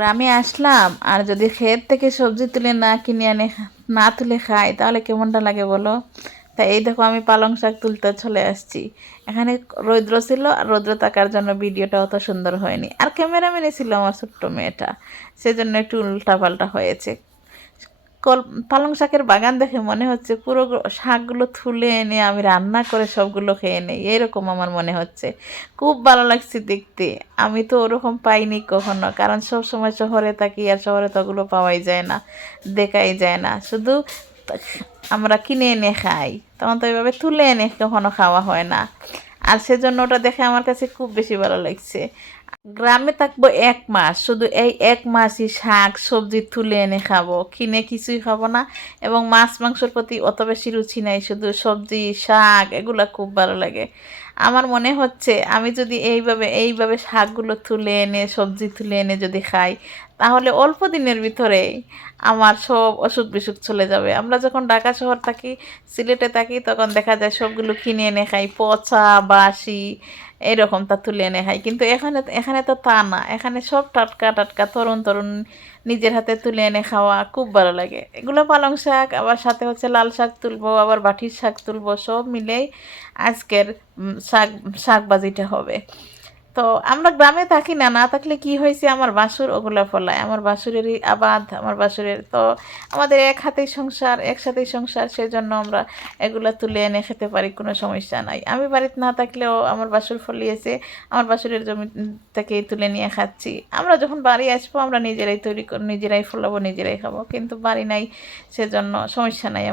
গ্রামে আসলাম আর যদি ক্ষেত থেকে সবজি তুলে না কিনে আনে না তুলে খাই তাহলে কেমনটা লাগে বলো। তাই এই দেখো আমি পালং শাক তুলতে চলে আসছি। এখানে রৌদ্র ছিল আর রৌদ্র থাকার জন্য ভিডিওটা অত সুন্দর হয়নি, আর ক্যামেরাম্যানে ছিল আমার ছোট্ট মেয়েটা, সেজন্য একটু উল্টাপাল্টা হয়েছে। কল পালং শাকের বাগান দেখে মনে হচ্ছে পুরো শাকগুলো তুলে এনে আমি রান্না করে সবগুলো খেয়ে নেই, এরকম আমার মনে হচ্ছে। খুব ভালো লাগছে দেখতে। আমি তো ওরকম পাইনি কখনো, কারণ সব সময় শহরে থাকি আর শহরে তো ওগুলো পাওয়াই যায় না, দেখাই যায় না, শুধু আমরা কিনে এনে খাই। তখন তো এইভাবে তুলে এনে কখনো খাওয়া হয় না, আর সেজন্য ওটা দেখে আমার কাছে খুব বেশি ভালো লাগছে। গ্রামে থাকবো 1 মাস, শুধু এই 1 মাসই শাক সবজি তুলে এনে খাবো, কিনে কিছুই খাবো না। এবং মাছ মাংসর প্রতি অত বেশি রুচি নাই, শুধু সবজি শাক এগুলো খুব ভালো লাগে। আমার মনে হচ্ছে আমি যদি এইভাবে শাকগুলো তুলে এনে সবজি তুলে এনে যদি খাই, তাহলে অল্প দিনের ভিতরেই আমার সব অসুখ বিসুখ চলে যাবে। আমরা যখন ঢাকা শহর থাকি, সিলেটে থাকি, তখন দেখা যায় সবগুলো কিনে এনে খাই, পচা বাসি এরকম তা তুলে এনে খাই। কিন্তু এখানে এখানে তো তা না, এখানে সব টাটকা টাটকা তরুণ তরুণ নিজের হাতে তুলে এনে খাওয়া খুব ভালো লাগে। এগুলো পালং শাক, আবার সাথে হচ্ছে লাল শাক তুলবো, আবার বাটির শাক তুলবো, সব মিলেই আজকের শাক শাক ভাজিটা হবে। তো আমরা গ্রামে থাকি না, না থাকলে কি হয়েছে, আমার বাসুর ওগুলো ফলায়, আমার বাসুরেরই আবাদ, আমার বাসুরের তো আমাদের এক হাতেই সংসার, একসাথেই সংসার, সেজন্য আমরা এগুলা তুলে এনে খেতে পারি, কোনো সমস্যা নাই। আমি বাড়িতে না থাকলেও আমার বাসুর ফলিয়েছে, আমার বাসুরের জমি থেকেই তুলে নিয়ে খাচ্ছি। আমরা যখন বাড়ি আসবো আমরা নিজেরাই তৈরি করে নিজেরাই ফলাবো, নিজেরাই খাবো, কিন্তু বাড়ি নাই, সেজন্য সমস্যা নাই,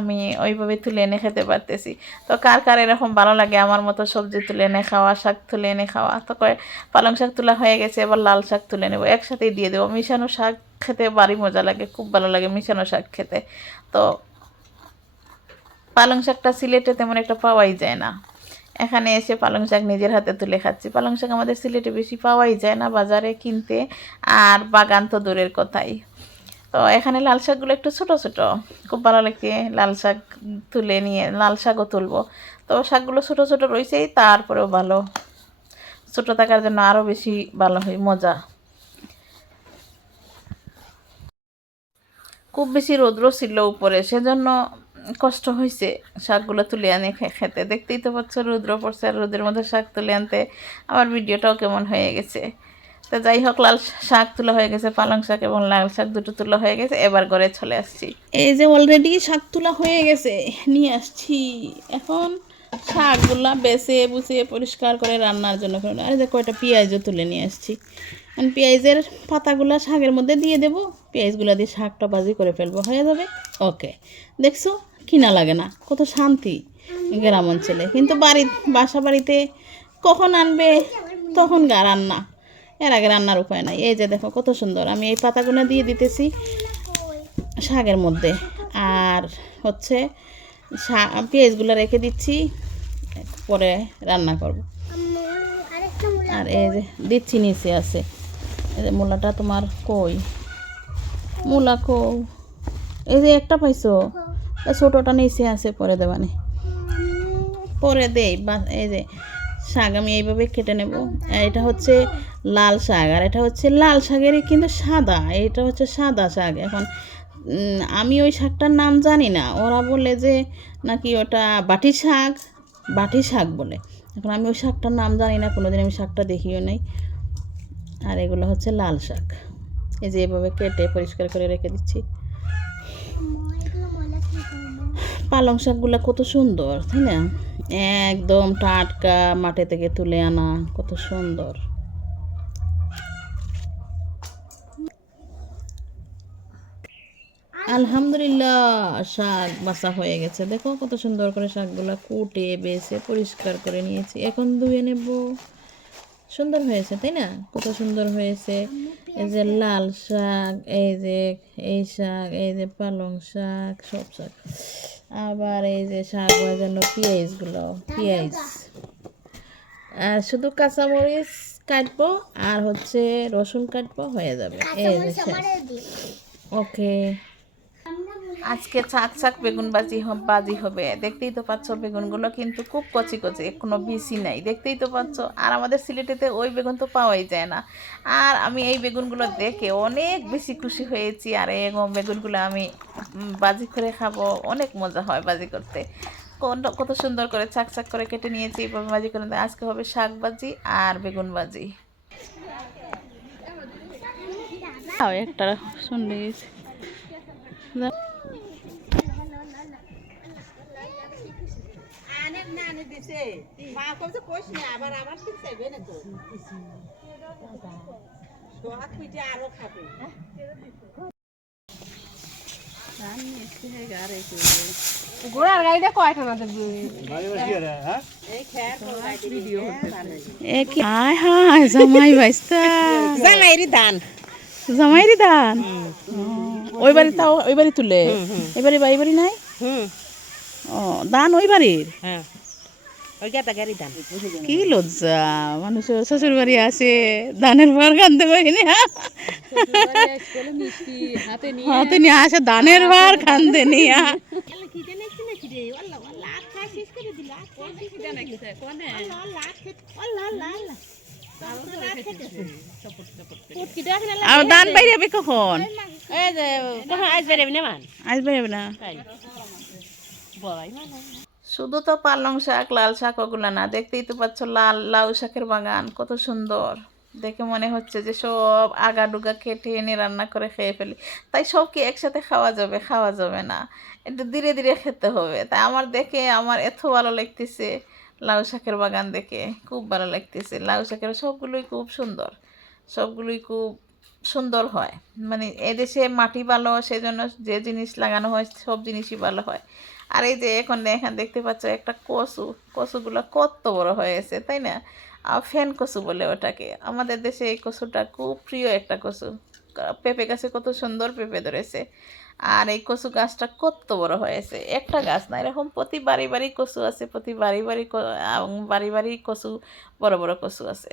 আমি ওইভাবে তুলে এনে খেতে পারতেছি। তো কার কার এরকম ভালো লাগে আমার মতো সবজি তুলে এনে খাওয়া, শাক তুলে এনে খাওয়া। তো কয় পালং শাক তোলা হয়ে গেছে, এবার লাল শাক তুলে নেবো, একসাথেই দিয়ে দেবো। মিশানো শাক খেতে ভারী মজা লাগে, খুব ভালো লাগে মিশানো শাক খেতে। তো পালং শাকটা সিলেটে তেমন একটা পাওয়াই যায় না, এখানে এসে পালং শাক নিজের হাতে তুলে খাচ্ছি। পালং শাক আমাদের সিলেটে বেশি পাওয়াই যায় না বাজারে কিনতে, আর বাগান তো দূরের কথাই। তো এখানে লাল শাকগুলো একটু ছোটো ছোটো, খুব ভালো লাগছে। লাল শাক তুলে নিয়ে লাল শাকও তুলবো। তো শাকগুলো ছোটো ছোটো রয়েছেই, তারপরেও ভালো, ছোটো থাকার জন্য আরও বেশি ভালো হয়, মজা। খুব বেশি রৌদ্র ছিল উপরে, সেজন্য কষ্ট হয়েছে শাকগুলো তুলে আনে খেতে। দেখতেই তো পাচ্ছ রৌদ্র পড়ছে, আর রোদের মধ্যে শাক তুলে আনতে আমার ভিডিওটাও কেমন হয়ে গেছে। তো যাই হোক, লাল শাক তোলা হয়ে গেছে, পালং শাক এবং লাল শাক দুটো তোলা হয়ে গেছে, এবার ঘরে চলে আসছি। এই যে অলরেডি শাক তোলা হয়ে গেছে, নিয়ে আসছি। এখন শাকগুলা বেছে বুছে পরিষ্কার করে রান্নার জন্য, আর যে কয়টা পেঁয়াজও তুলে নিয়ে আসছি। পেঁয়াজের পাতাগুলো শাকের মধ্যে দিয়ে দেবো, পেঁয়াজগুলো দিয়ে শাকটা ভাজি করে ফেলবো, হয়ে যাবে। ওকে, দেখছো কিনা লাগে না, কত শান্তি গ্রাম অঞ্চলে। কিন্তু বাসা বাড়িতে কখন আনবে তখন রান্না, এর আগে রান্নার উপায় নাই। এই যে দেখো কত সুন্দর, আমি এই পাতাগুলো দিয়ে দিতেছি শাকের মধ্যে, আর হচ্ছে পেঁয়াজগুলো রেখে দিচ্ছি, পরে রান্না করব। আর এই যে দিচ্ছি, নিচে আছে এই যে মূলাটা, তোমার কই মূলা কই? এই যে একটা পাইছো, ছোটোটা নিচে আছে, পরে দেবানে, পরে দেই। এই যে শাক আমি এইভাবে কেটে নেব। এটা হচ্ছে লাল শাক, আর এটা হচ্ছে লাল শাকেরই কিন্তু সাদা, এটা হচ্ছে সাদা শাক। এখন আমি ওই শাকটার নাম জানি না, ওরা বলে যে নাকি ওটা বাটি শাক, বাটি শাক বলে। এখন আমি ওই শাকটার নাম জানি না, কোনোদিন আমি শাকটা দেখিও নাই। আর এগুলো হচ্ছে লাল শাক, এই যে এভাবে কেটে পরিষ্কার করে রেখে দিচ্ছি। পালং শাকগুলো কত সুন্দর, তাই না? একদম টাটকা মাঠে থেকে তুলে আনা, কত সুন্দর। আলহামদুলিল্লাহ, শাক বাছা হয়ে গেছে। দেখো কত সুন্দর করে শাকগুলো কুটে বেছে পরিষ্কার করে নিয়েছি, এখন ধুয়ে নেব। সুন্দর হয়েছে তাই না? কত সুন্দর হয়েছে। এই যে লাল শাক, এই যে এই শাক, এই যে পালং শাক, সব শাক। আবার এই যে শাক বাজানো পেঁয়াজগুলো, পেঁয়াজ আর শুধু কাঁচামরিচ কাটবো, আর হচ্ছে রসুন কাটবো, হয়ে যাবে। এই যে ওকে। আজকে চাক চাক বেগুন বাজি হবে। দেখতেই তো পাচ্ছ বেগুনগুলো কিন্তু খুব কচি কচি, কোনো বিচি নাই, দেখতেই তো পাচ্ছ। আর আমাদের সিলেটেতে ওই বেগুন তো পাওয়াই যায় না। আর আমি এই বেগুনগুলো দেখে অনেক বেশি খুশি হয়েছি। আর এই বেগুনগুলো আমি বাজি করে খাবো, অনেক মজা হয় বাজি করতে। কত সুন্দর করে চাক চাক করে কেটে নিয়েছি, এইভাবে বাজি করে। আজকে হবে শাক ভাজি আর বেগুন ভাজি। একটা শুনলে ঘোড়ার গাড়িটা কয়টা না হায় হায় জামাই বাইস্তা জামাইরি ধান জামাইরি ধান ওই বাড়ি, তাও ওই বাড়ি তুলে এবারে বাড়ি বাড়ি নাই। ও ধান ওই বাড়ির, হ্যাঁ ওই গাতা গাড়ি ধান কি লজ্জা, মানুষের শ্বশুর বাড়ি আসে ধানের ভার কানতে পারিনি, হাতে নিয়ে আসে ধানের ভার কানতে নিয়ে। আর ধান বাইরে যাবে কখন? এই যে কখন আজ বেরোবি না মান আজ বাইরে যাবে না। শুধু তো পালং শাক, লাল শাক ওগুলো না, দেখতেই তো পাচ্ছ লাল লাউ শাকের বাগান কত সুন্দর। দেখে মনে হচ্ছে যে সব আগা ডুগা কেটে এনে রান্না করে খেয়ে ফেলি। তাই সব কি একসাথে খাওয়া যাবে? খাওয়া যাবে না, একটু ধীরে ধীরে খেতে হবে। তাই আমার দেখে আমার এত ভালো লাগতেছে, লাউ শাকের বাগান দেখে খুব ভালো লাগতেছে। লাউ শাকের সবগুলোই খুব সুন্দর, সবগুলোই খুব সুন্দর হয়। মানে এদেশে মাটি ভালো, সেজন্য যে জিনিস লাগানো হয় সব জিনিসই ভালো হয়। আর এই যে এখন দেখতে পাচ্ছ একটা কচুগুলো কত বড় হয়েছে, তাই না? ফ্যান কচু বলে ওটাকে। আমাদের দেশে এই কচুটা খুব প্রিয় একটা কচু। পেঁপে গাছে কত সুন্দর পেঁপে ধরেছে। আর এই কচু গাছটা কত বড় হয়েছে, একটা গাছ না, এরকম প্রতি বাড়ি বাড়ি কচু আছে, প্রতি বাড়ি বাড়ি বাড়ি বাড়ি কচু, বড় বড় কচু আছে।